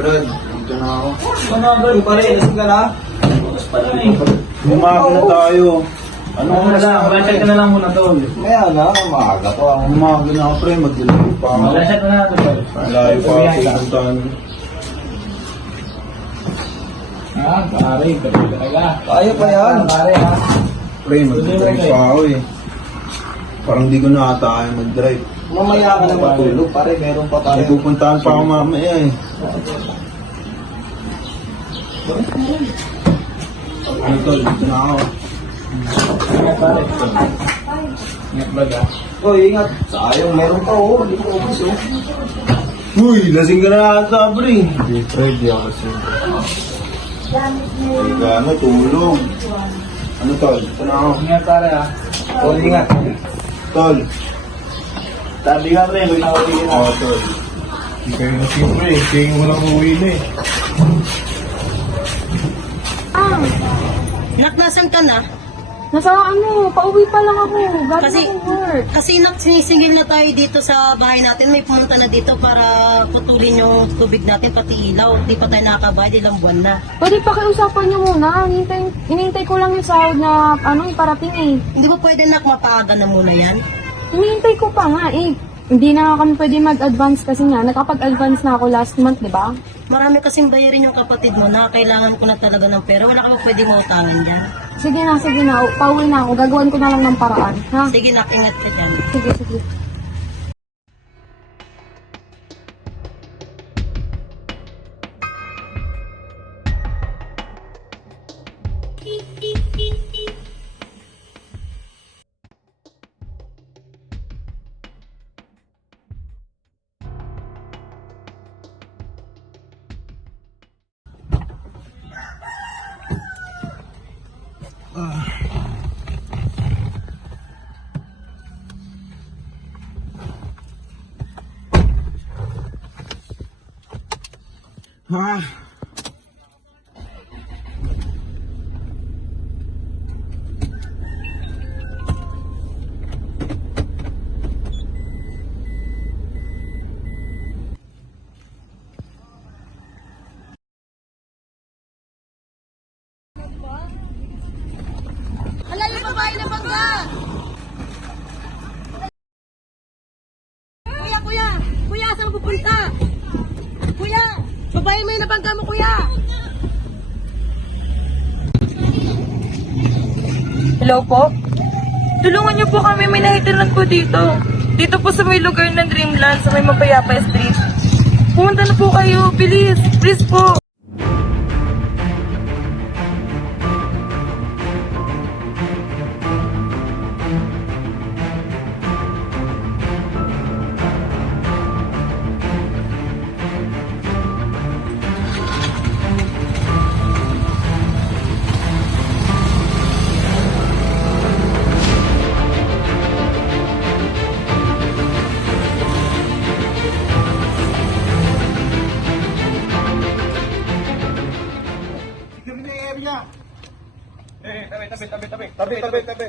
Brad. Dito na ako. Managal pa rin, lasing ka na? Bukas pa lang eh. Umaga na tayo. Ano Ano na lang, malashat ka na lang muna tol. Kaya na, umaga pa. Umaga na ako, pre. Magdilag pa ako. Malashat na lang tol. Layo pa ako pupuntahan. Pare, gabi talaga. Kaya pa yan. Pare ha. Pre, mag-drive pa ako eh. Parang di ko na ata kaya mag-drive. Mamaya ka na matulog, pare, meron pa May tayo. pupuntahan pa ako mamaya eh. Ano tol, dito na ako. Ingat pare. Ingat baga. Oy, ingat. Sayang, meron pa oh. Hindi ko ubus oh. Uy, lasing ka na ata, pre. Hindi, pre, di ako lasing. Ano, tulog. Ano tol, dito na ako. Ingat pare ha. Tol, ingat. Tol. Sabi nga, pre, huwag na uwi na. Oo, tol. Hindi kayo lasing, pre. Kaya mo lang uwi na eh. Nak, nasan ka na? Nasa pauwi pa lang ako. Galing Kasi, akong work. kasi nak, sinisingil na tayo dito sa bahay natin. May pumunta na dito para putulin yung tubig natin, pati ilaw. Di pa tayo nakakabayad, ilang buwan na. Pwede pakiusapan niyo muna. Hinihintay ko lang yung sahod na parating eh. Hindi ba pwede nak, mapaaga na muna yan? Hinihintay ko pa nga eh. Hindi na kami pwede mag-advance kasi nga, nakapag-advance na ako last month, di ba? Marami kasing bayarin yung kapatid mo na kailangan ko na talaga ng pera. Wala ka ba pwede mautangan dyan? Sige na. Pauwi na ako. Gagawin ko na lang ng paraan. Ha? Sige nak, ingat ka dyan. Sige. Ha? Hala, yung babae na bangga! Kuya, saan pupunta? Kuya, babae may nabangga mo, kuya! Hello po? Tulungan niyo po kami, may nahitiran po dito. Dito po sa may lugar ng Dreamland, sa may Mapayapa Street. Pumunta na po kayo, bilis. Please po. Kami na yung area. Tabi.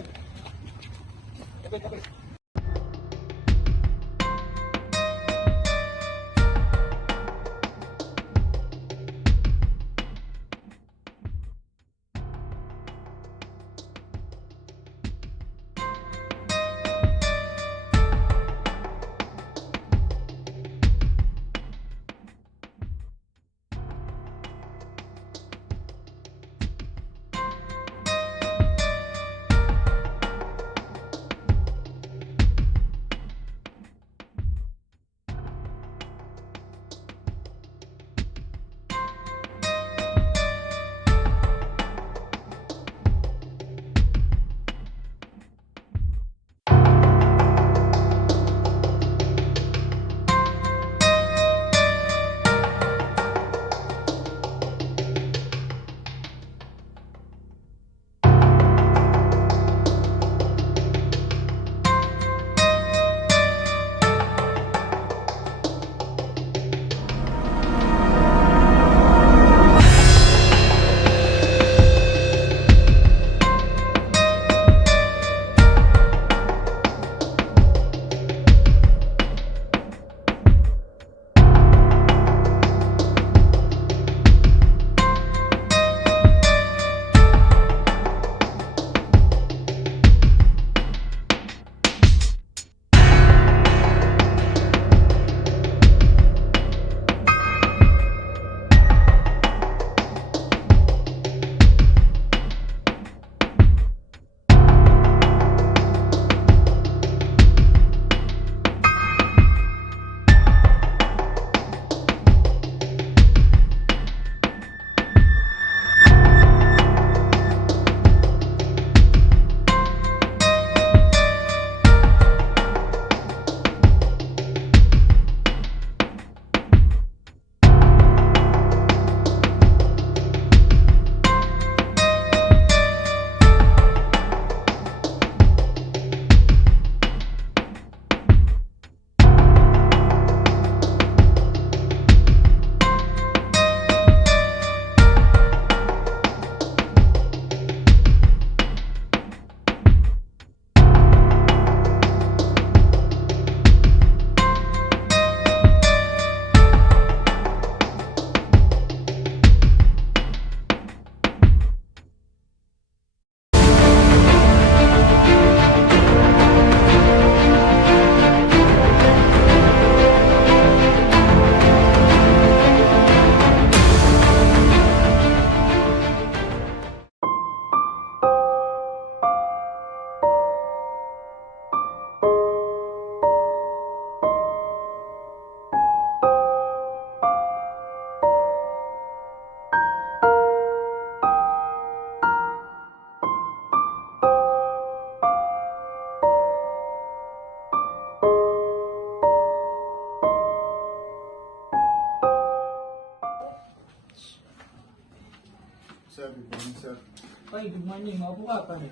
Okay, good morning. Maupo ka, pare.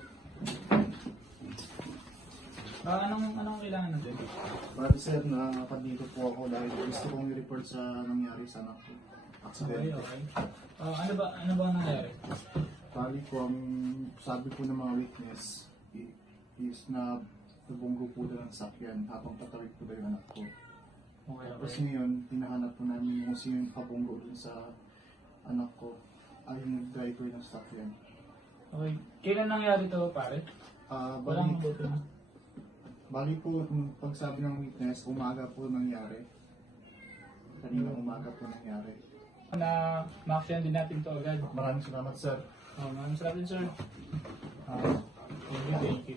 Anong kailangan natin? Bali sir, nakapandito po ako dahil gusto kong i-report sa nangyari sa anak ko. Okay, Aksidente. okay. Ano ba ang nangyari? Bali po, ang sabi po ng mga witness is na nabunggo po doon ang sakyan habang patawid po daw yung anak ko. Okay, Tapos okay. ngayon, hinahanap po namin kung sino yung kabunggo doon sa anak ko ay yung driver ng sakyan. Okay. Kailan nangyari to, pare? Walang buto na. Bali po, yung pagsabi ng witness, umaga po nangyari. Kanina umaga po nangyari. Na ma-action din natin to agad. Maraming salamat sir. Maraming salamat, sir. Thank you.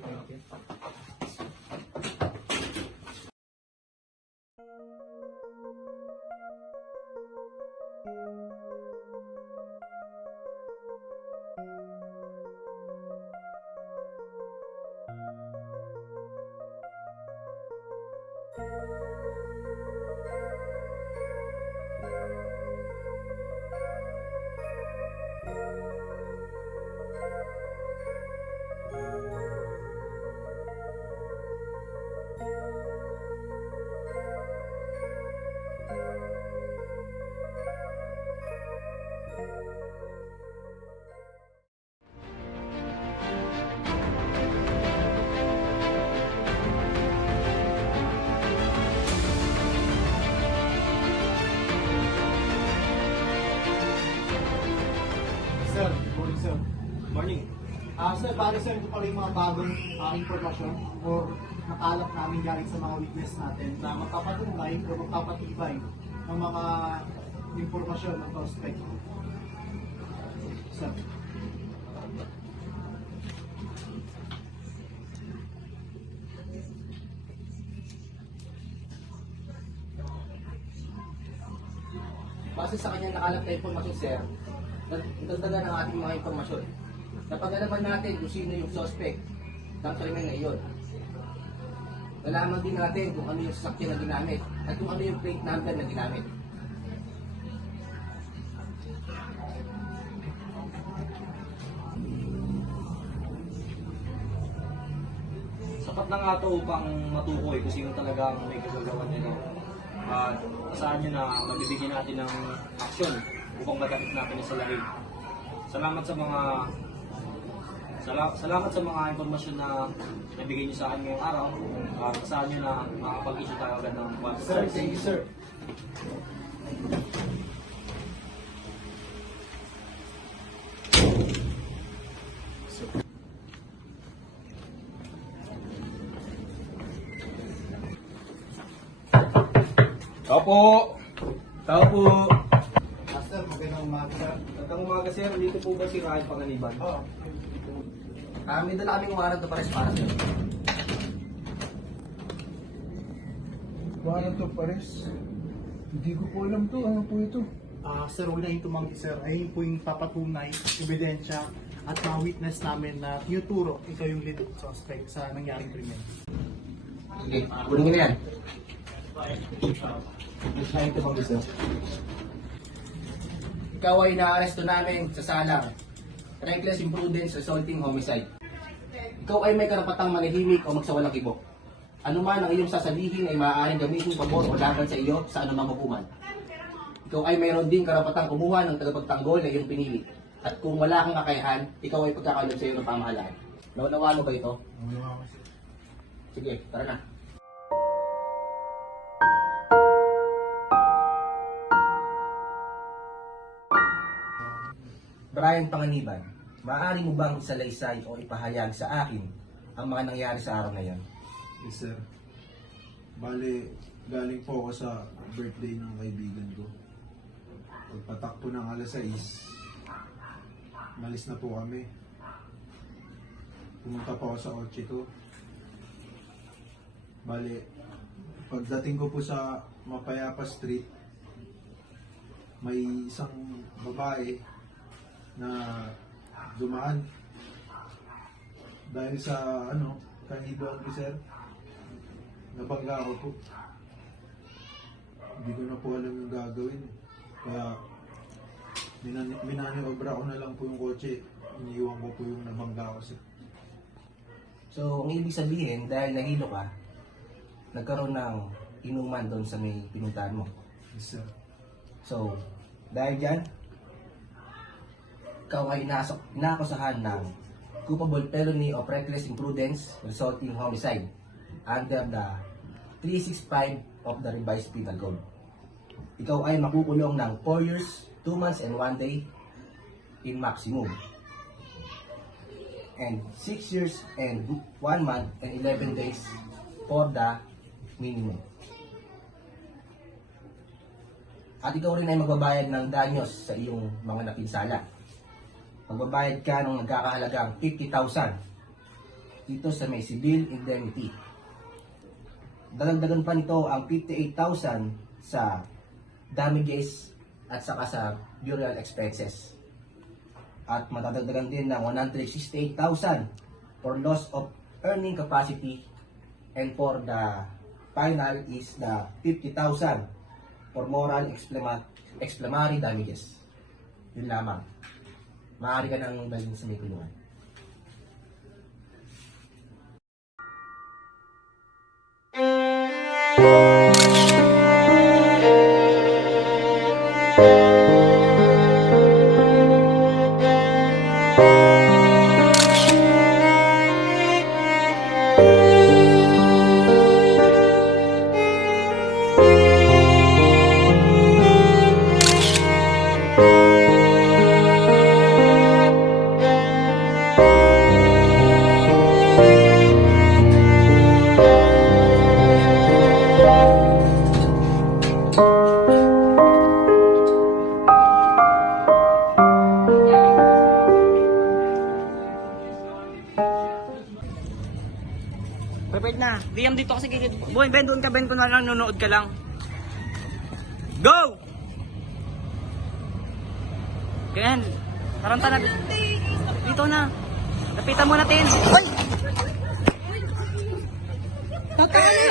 Sir, good morning sir. Morning. Sir, bali sir, ito pala yung mga bagong informasyon o nakalap namin galing sa mga witness natin na magpapatunay o magpapatibay ng mga informasyon ng prospect. Sir. Base sa kanyang nakalap na impormasyon, sir, nagdagdagan ang ating mga impormasyon. Napag-alaman natin kung sino yung suspect ng krimen na iyon. Nalaman din natin kung ano yung sasakyan na ginamit at kung ano yung plate number na ginamit. Sapat na nga ito upang matukoy kung sino talagang may kagagawan nito. At asahan nyo na mabibigyan natin ng aksyon upang madapit natin sa lahig. Salamat sa mga impormasyon na nabigay nyo sa akin ngayong araw. At asahan nyo na makapag-issue tayo agad ng warrant. Sir, thank you sir. Tao po! Tao po! Master, magandang umaga sir. Magandang umaga sir, dito po ba si Ryan Panganiban? Oo. May dala kaming warrant na pares para sir. Warrant of arrest? Hindi ko po alam to. Ano po ito? Sir, huwag na yung tumanggi sir. Ayun po yung papatunay, ebidensya at mga witness namin na tinuturo ikaw yung lead suspect sa nangyaring krimen. Sige, kunin mo na yan. Huwag na yung tumanggi sir. Ikaw ay inaaresto namin sa salang reckless imprudence resulting homicide. Ikaw ay may karapatang manahimik o magsawalang kibo. Ano man ang iyong sasabihin ay maaaring gamitin pabor o laban sa iyo sa anumang hukuman. Ikaw ay mayroon din karapatang kumuha ng tagapagtanggol na iyong pinili. At kung wala kang kakayahan, ikaw ay pagkakalam sa iyo ng pamahalaan. Naunawaan mo ba ito? Sige, tara na. Brian Panganiban, maaari mo bang isalaysay o ipahayag sa akin ang mga nangyari sa araw na yan? Yes, sir. Bale, galing po ako sa birthday ng kaibigan ko. Pagpatak po ng alas 6, malis na po kami. Pumunta po ako sa kotse ko. Bale, pagdating ko po sa Mapayapa Street, may isang babae na dumaan. Dahil sa kahiduan ko, sir, nabangga ako po. Hindi ko na po alam yung gagawin. Kaya minaniobra ko na lang po yung kotse iniiwan ko po yung nabangga ko sir. So, ang ibig sabihin, dahil nahilo ka, nagkaroon ng inuman doon sa may pinuntahan mo. Yes sir. So, dahil dyan, ikaw ay inaakusahan ng culpable felony of reckless imprudence resulting homicide under the 365 of the Revised Penal Code. Ikaw ay makukulong ng 4 years, 2 months, and 1 day in maximum. And 6 years and 1 month and 11 days for the minimum. At ikaw rin ay magbabayad ng danyos sa iyong mga napinsala. Magbabayad ka ng nagkakahalagang 50,000 dito sa may civil indemnity. Dagdagan pa nito ang 58,000 sa damages at saka sa burial expenses. At matadagdagan din ng 168,000 for loss of earning capacity, and for the final is the 50,000 for moral explanatory damages. Yun lamang. Maaari ka nang dalhin sa may kulungan. Prepared na. Diam dito kasi gilid. Boy, Ben, doon ka, Ben. Kung lang nanonood ka lang. Go! Ken, taranta na. Dito na. Lapitan mo natin. Uy!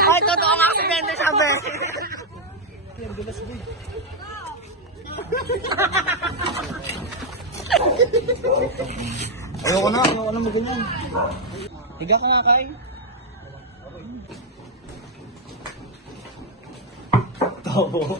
Ay, totoo nga si Ben, sabi. Ayoko na mo ganyan. Higa ka nga, Kai. Tabo.